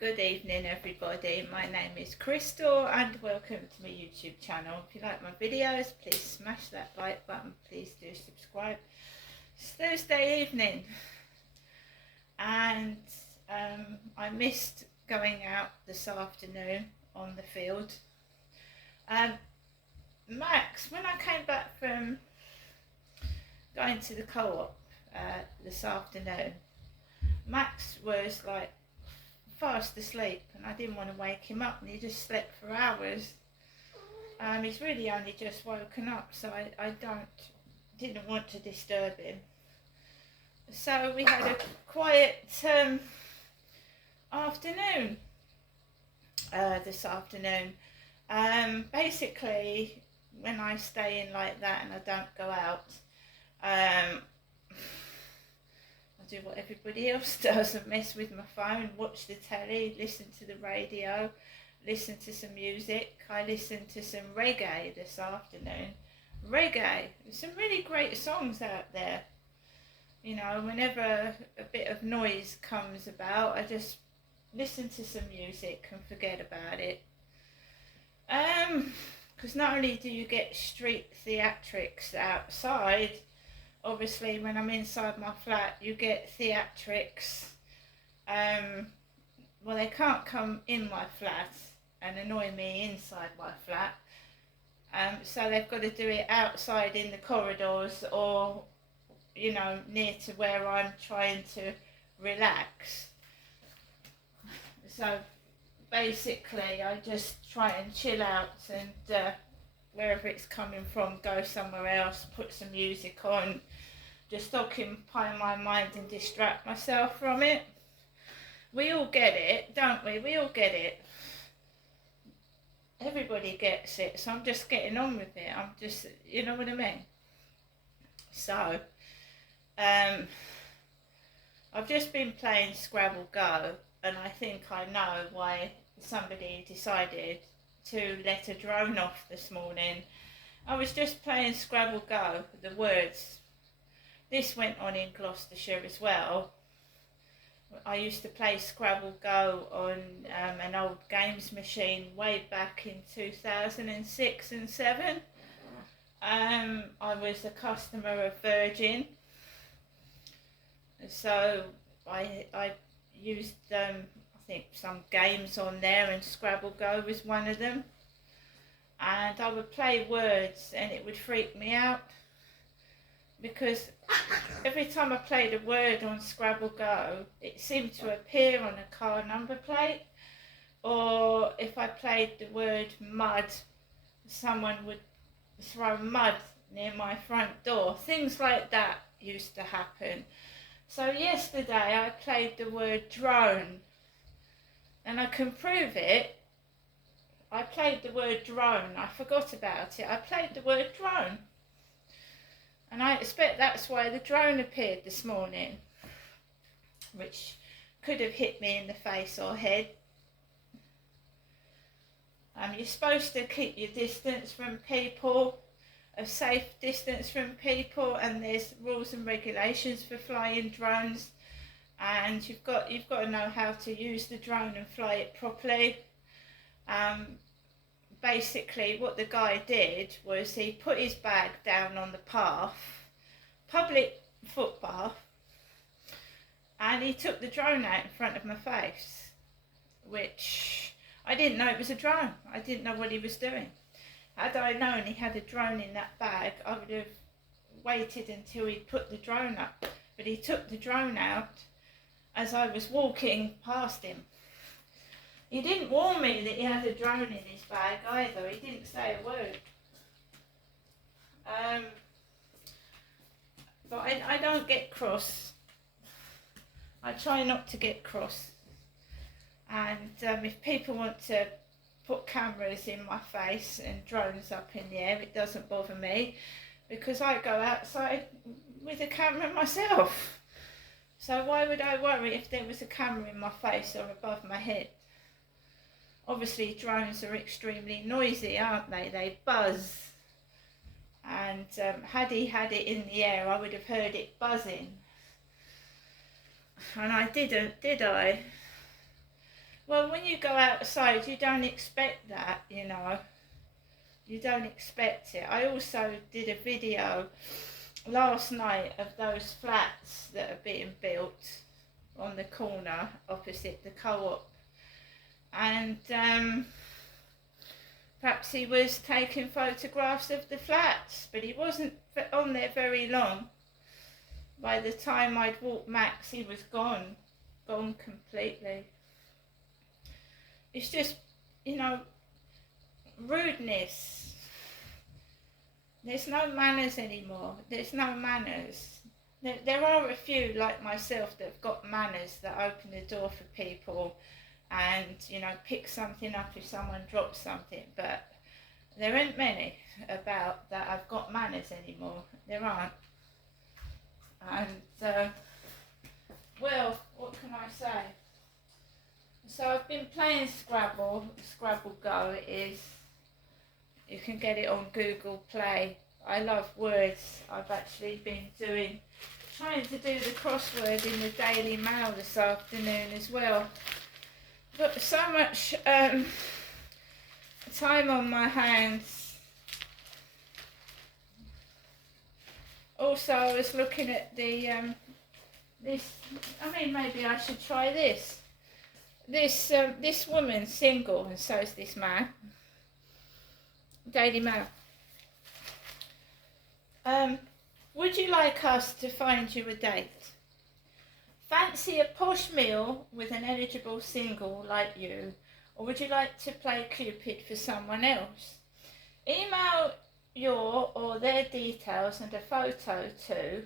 Good evening everybody, my name is Crystal and welcome to my YouTube channel. If you like my videos, please smash that like button, please do subscribe. It's Thursday evening and I missed going out this afternoon on the field. Max, when I came back from going to the co-op this afternoon, Max was like fast asleep and I didn't want to wake him up, and he just slept for hours. He's really only just woken up, so I didn't want to disturb him. So we had a quiet afternoon this afternoon. Basically, when I stay in like that and I don't go out, I do what everybody else does and mess with my phone, watch the telly, listen to the radio, listen to some music. I listened to some reggae this afternoon. Reggae, there's some really great songs out there. You know, whenever a bit of noise comes about, I just listen to some music and forget about it. Because not only do you get street theatrics outside, obviously when I'm inside my flat you get theatrics. Well, they can't come in my flat and annoy me inside my flat, so they've got to do it outside in the corridors, or you know, near to where I'm trying to relax. So basically I just try and chill out and wherever it's coming from, go somewhere else, put some music on, just occupy my mind and distract myself from it. We all get it, don't we? We all get it. Everybody gets it, so I'm just getting on with it. I'm just, you know what I mean? So, I've just been playing Scrabble Go, and I think I know why somebody decided to let a drone off this morning. I was just playing Scrabble Go, the words. This went on in Gloucestershire as well. I used to play Scrabble Go on an old games machine way back in 2006 and 7. I was a customer of Virgin, so I used I think some games on there, and Scrabble Go was one of them. And I would play words and it would freak me out, because every time I played a word on Scrabble Go, it seemed to appear on a car number plate, or if I played the word mud, someone would throw mud near my front door. Things like that used to happen. So yesterday I played the word drone, and I can prove it. I played the word drone. I forgot about it. I played the word drone. And I expect that's why the drone appeared this morning, which could have hit me in the face or head. You're supposed to keep your distance from people, a safe distance from people, and there's rules and regulations for flying drones, and you've got to know how to use the drone and fly it properly. Basically what the guy did was he put his bag down on the path, public footpath, and he took the drone out in front of my face, which I didn't know it was a drone. I didn't know what he was doing. Had I known he had a drone in that bag, I would have waited until he put the drone up, but he took the drone out as I was walking past him. He didn't warn me that he had a drone in his bag either. He didn't say a word. But I don't get cross. I try not to get cross. And if people want to put cameras in my face and drones up in the air, it doesn't bother me, because I go outside with a camera myself. So why would I worry if there was a camera in my face or above my head? Obviously drones are extremely noisy, aren't they? They buzz. And had he had it in the air, I would have heard it buzzing. And I didn't, did I? Well, when you go outside, you don't expect that, you know. You don't expect it. I also did a video last night of those flats that are being built on the corner opposite the co-op. And perhaps he was taking photographs of the flats, but he wasn't on there very long. By the time I'd walked Max, he was gone completely. It's just, you know, rudeness. There's no manners anymore. There's no manners. There are a few like myself that have got manners, that open the door for people and, you know, pick something up if someone drops something, but there ain't many about that have got manners anymore. There aren't. And well, what can I say? So I've been playing Scrabble. Scrabble Go is, you can get it on Google Play. I love words. I've actually been trying to do the crossword in the Daily Mail this afternoon as well. Got so much time on my hands. Also, I was looking at the this. I mean, maybe I should try this. This woman's single, and so is this man. Daily Mail. Would you like us to find you a date? Fancy a posh meal with an eligible single like you, or would you like to play Cupid for someone else? Email your or their details and a photo to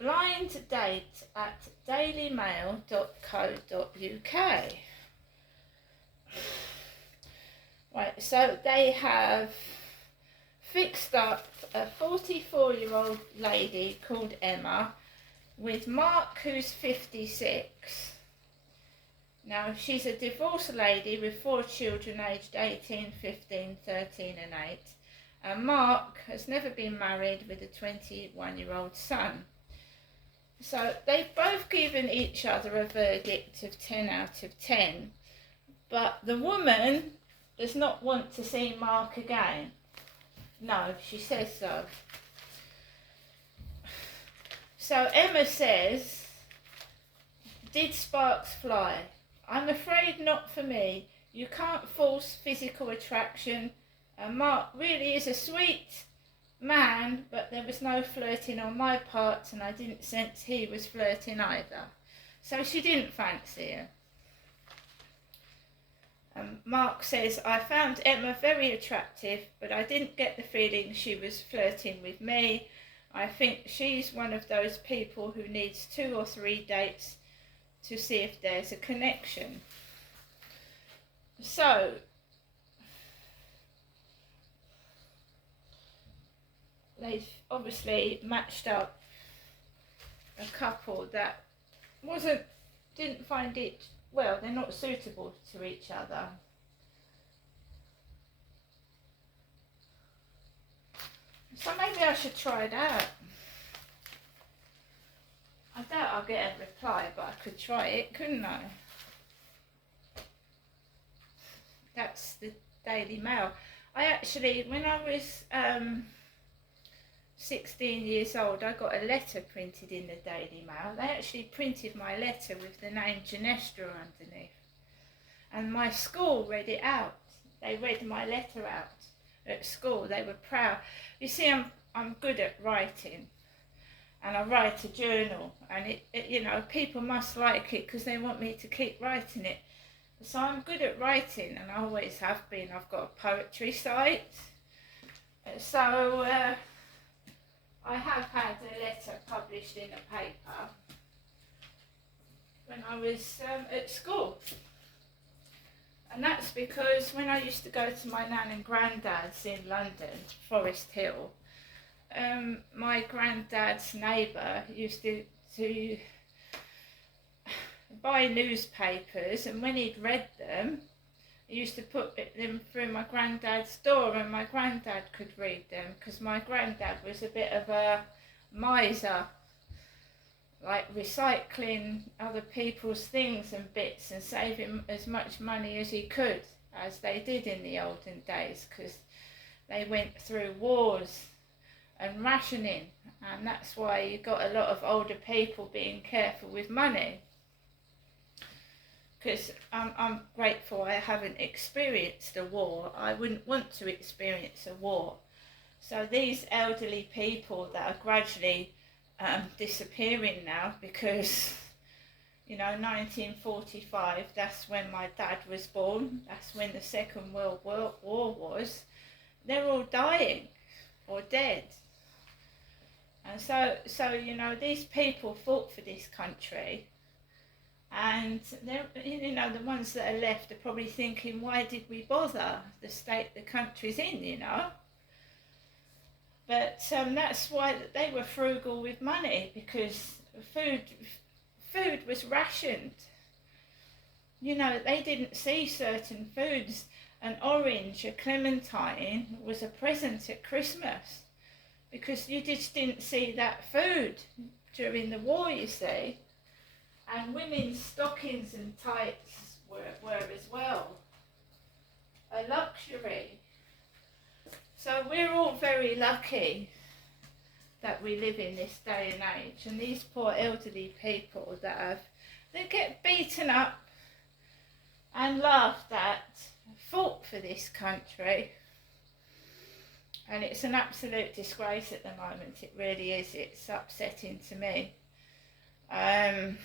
blinddate@dailymail.co.uk. Right, so they have fixed up a 44-year-old lady called Emma with Mark, who's 56. Now, she's a divorced lady with 4 children aged 18, 15, 13 and 8. And Mark has never been married, with a 21-year-old son. So they've both given each other a verdict of 10 out of 10. But the woman does not want to see Mark again. No, she says so. So Emma says, did sparks fly? I'm afraid not for me. You can't force physical attraction. And Mark really is a sweet man, but there was no flirting on my part, and I didn't sense he was flirting either. So she didn't fancy him. Mark says, I found Emma very attractive, but I didn't get the feeling she was flirting with me. I think she's one of those people who needs 2 or 3 dates to see if there's a connection. So, they've obviously matched up a couple that didn't find it, well, they're not suitable to each other. So maybe I should try it out. I doubt I'll get a reply, but I could try it, couldn't I? That's the Daily Mail. I actually, when I was 16 years old, I got a letter printed in the Daily Mail. They actually printed my letter with the name Genestra underneath. And my school read it out. They read my letter out at school. They were proud. You see, I'm good at writing. And I write a journal. And it you know, people must like it because they want me to keep writing it. So I'm good at writing, and I always have been. I've got a poetry site. So I have had a letter published in a paper when I was at school. And that's because when I used to go to my nan and granddad's in London, Forest Hill, my granddad's neighbour used to buy newspapers, and when he'd read them, he used to put them through my granddad's door, and my granddad could read them, because my granddad was a bit of a miser. like recycling other people's things and bits and saving as much money as he could, as they did in the olden days, because they went through wars and rationing, and that's why you got a lot of older people being careful with money. Because I'm grateful I haven't experienced a war. I wouldn't want to experience a war. So these elderly people that are gradually disappearing now, because 1945, that's when my dad was born, that's when the Second World War was, they're all dying or dead. And so these people fought for this country, and they're, the ones that are left are probably thinking, why did we bother, the state the country's in, But that's why they were frugal with money, because food was rationed. They didn't see certain foods. An orange, a clementine was a present at Christmas, because you just didn't see that food during the war, you see. And women's stockings and tights were as well a luxury. So we're all very lucky that we live in this day and age, and these poor elderly people they get beaten up and laughed at, fought for this country, and it's an absolute disgrace at the moment. It really is. It's upsetting to me. There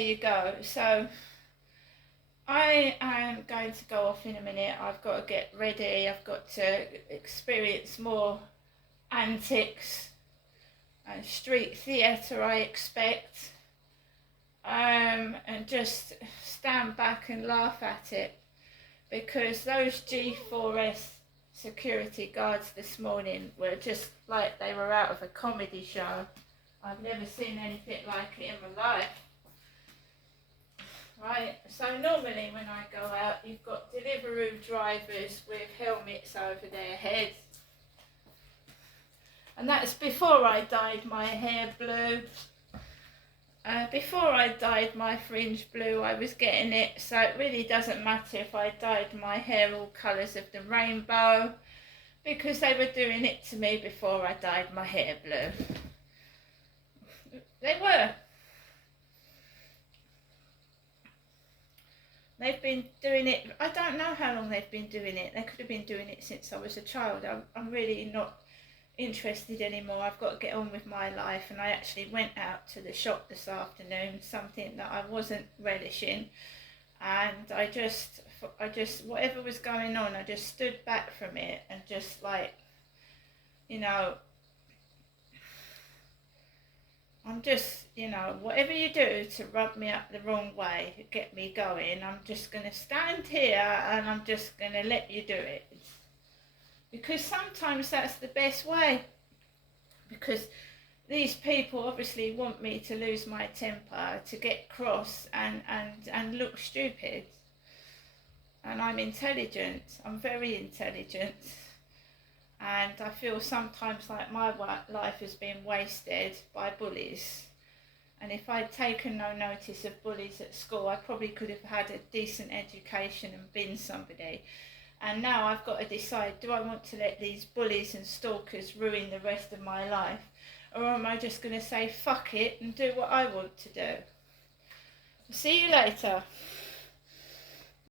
you go. So I am going to go off in a minute. I've got to get ready. I've got to experience more antics and street theatre, I expect, and just stand back and laugh at it, because those G4S security guards this morning were just like they were out of a comedy show. I've never seen anything like it in my life. Right, so normally when I go out, you've got Deliveroo drivers with helmets over their heads. And that's before I dyed my hair blue. Before I dyed my fringe blue, I was getting it, so it really doesn't matter if I dyed my hair all colours of the rainbow, because they were doing it to me before I dyed my hair blue. They were. They've been doing it, I don't know how long they've been doing it. They could have been doing it since I was a child. I'm really not interested anymore. I've got to get on with my life, and I actually went out to the shop this afternoon, something that I wasn't relishing, and I just whatever was going on, I just stood back from it and just I'm just, whatever you do to rub me up the wrong way, get me going, I'm just going to stand here and I'm just going to let you do it. Because sometimes that's the best way. Because these people obviously want me to lose my temper, to get cross and look stupid. And I'm intelligent. I'm very intelligent. And I feel sometimes like my life has been wasted by bullies. And if I'd taken no notice of bullies at school, I probably could have had a decent education and been somebody. And now I've got to decide, do I want to let these bullies and stalkers ruin the rest of my life? Or am I just going to say fuck it and do what I want to do? See you later.